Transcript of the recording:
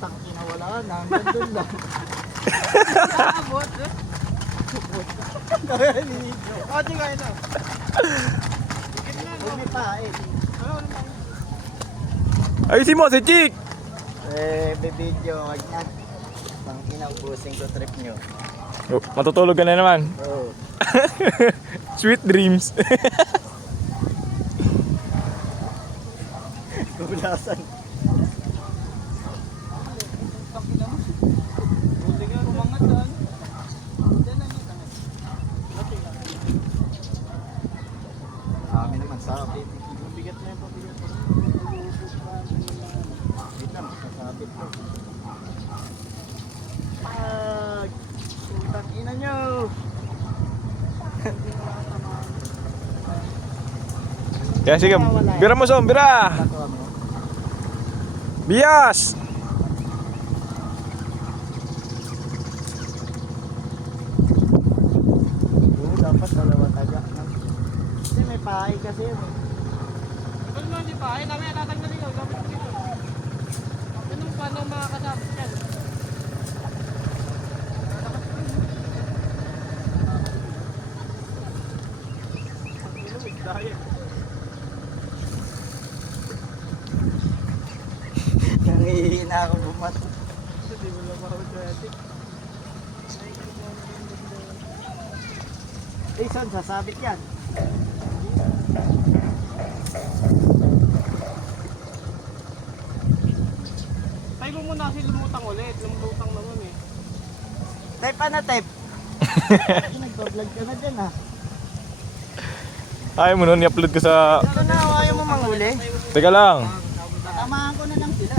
Tangina wala na. Nandun lang. Abot. Ate kayo na. Huwag may pae. Ayusin mo si Chick! Bibidyo. Huwag na. Tangina, busing ko trip nyo. Oh, matutulog ka na naman. Oo. Sweet dreams. Kubulasan. Buti nga, kumangat dyan. Dyan lang yung tangat. Kami naman sabit. Mabigat na yung pabigat. Wait lang, masabit ko. Pag! Putang ina nyo! Kaya sige, bira mo Som, bira! Tatuwa mo. Bias! Oo, dapat dalawa taga. Kasi may pahay kasi yun eh. Ikaw naman di pa, ay namin tatanggalin ko. Dapat ko dito. Anong paano makakasabot yan? Nangihina ako bumat. Hindi mo lang makakasabot. Jason, sasabit yan. Tayo mo muna kasi lumutang ulit. Lumutang naman eh. Type pa na type. Nagpa-vlog ka na dyan ah. Ayaw mo nun, i-upload ko sa... Ito na, ayaw mo manghuli. Teka lang. Tatamaan ko na lang sila.